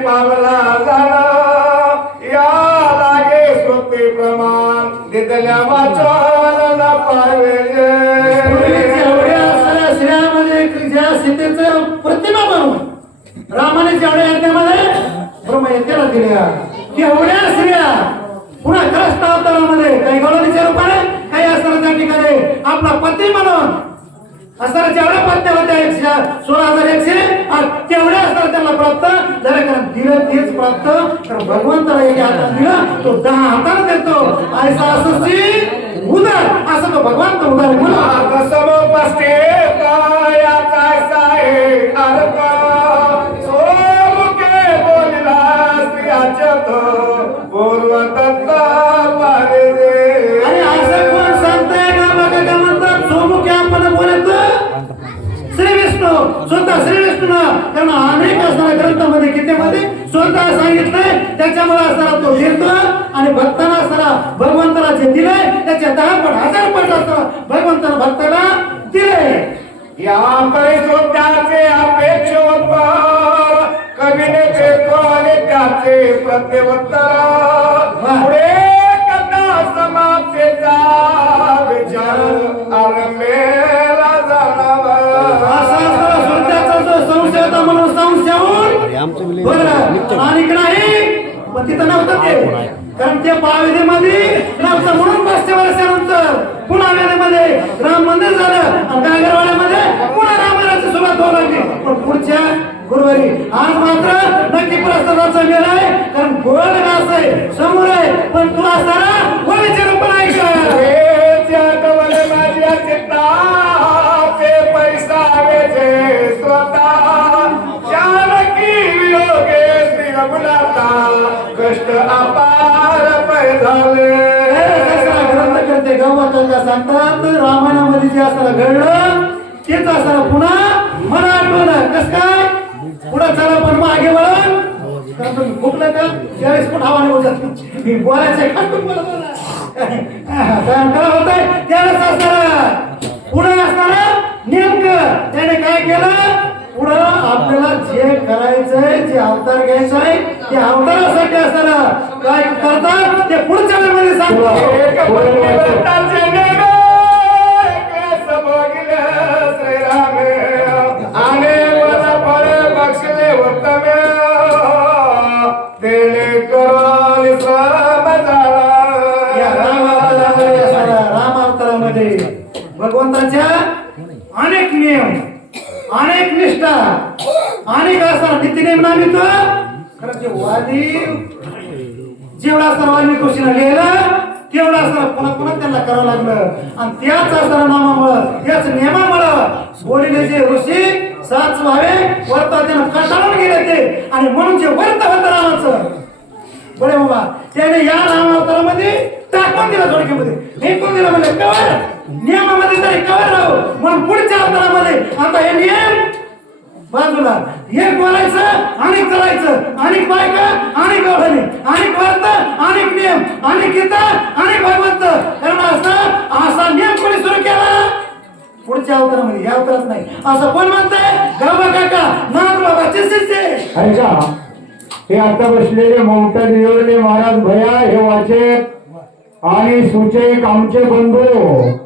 पावला झाला. या लागे स्वते प्रमाण दिदल्या पावे सीतेचं प्रतिमा बनवून रामाने जेवढ्या यज्ञामध्ये दिल्या. एवढ्या स्त्रिया पुन्हा कृष्ण अवतारामध्ये काही गवळणीच्या रूपाने काही असताना त्या ठिकाणी आपला पती म्हणून असताना जेवढ्या पत्त्या होत्या एकशे सोळा हजार एकशे प्राप्त झालं कारण दिलं तेच प्राप्त तर भगवंताला एक हातात दिलं तो दहा हाताला देतो. ऐसा असं उदर. असं तो भगवंत उदर म्हणून साहे अर्थ बोलला असं कोण सांगताय का? बघा का म्हणतात सोमुखे आपण बोलत? श्री विष्णू स्वतः श्री विष्णू कारण अनेक असणाऱ्या ग्रंथामध्ये गीतेमध्ये स्वतः सांगितलंय त्याच्यामुळे असणारा तो देतो आणि भक्तांना असणारा भगवंताला जे दिलंय त्याच्या दहा पट हजार पट असताना भगवंताला भक्ताला दिले. या परिशुद्धाचे अपेक्षोत्तर कवीने ते कोणे त्याचे प्रत्यवत्तर. आणि नाही पण तिथं नव्हतं ते. कारण ते नव्हतं म्हणून पाचशे वर्षानंतर. पुन्हा वेळेमध्ये राम मंदिर झालं आणि गागरवाड्यामध्ये पुन्हा रामायणाची सुरुवात होऊ लागली. पण पुढच्या गुरुवारी आज मात्र नक्की प्रस्तावाचा वेळ आहे कारण गोल घास आहे समोर आहे पण तुला सारा कष्ट अपार पै झाले ग्रंथ करते गंमत सांगतात रामायणामध्ये जे असताना घडलं तेच असताना पुन्हा मला आठवलं. कस काय? पुढे चला पण मागे वळून कारण का? त्यावेळेस पण हवा निघून जात मी बोलायचं खाटून बोलत काय होतंय त्यावेळेस असताना पुढे असताना नेमकं त्याने काय केलं? पुढं आपल्याला जे करायचंय जे अवतार घ्यायचं आहे ते अवतारासाठी असताना काय करतात? ते पुढच्या वेळेमध्ये एक सांगतो भक्तिवंताचे नेमे केस भोगिले श्रीरामे आणि मला फळे बक्षले उत्तमे. देणे करोली श्रम या राम अवतारामध्ये असणारा राम अवतारामध्ये भगवंताच्या अनेक नियम अनेक निष्ठा अनेक असणार. नित्यनेम नामित खरं ते वादी जेवढा सर्वांनी वाल्मिक ऋषीनं लिहिलं तेवढा असताना पुन्हा पुन्हा त्यांना करावं लागलं. आणि त्याच असताना नामामुळं त्याच नियमामुळं बोलले जे ऋषी सात व्हावे वर्त त्यानं कटाळून गेले ते? आणि म्हणून जे वर्त होत रामाचं. बरे बाबा त्याने या रामावतारामध्ये टाकून दिलं थोडक्यामध्ये. फेकून दिलं म्हणजे कवर. नियमामध्ये तरी कवर राहू. म्हणून पुढच्या अवतारामध्ये आता हे नियम बाजूला. एक बोलायचं आणि करायचं आणि बायका आणि गवळणी आणि वर्त आणि नियम. आणि गीता आणि भगवंत. कारण असं असा नियम कोणी सुरू केला? पुढच्या अवतारामध्ये. या अवतारात नाही. असं कोण म्हणतंय? गावा काका. नाथ बाबा. शिष्य ऐका. हे आता बसलेले ममता निवडले महाराज भया हे वाचक आणि सुचे आमचे बंधू.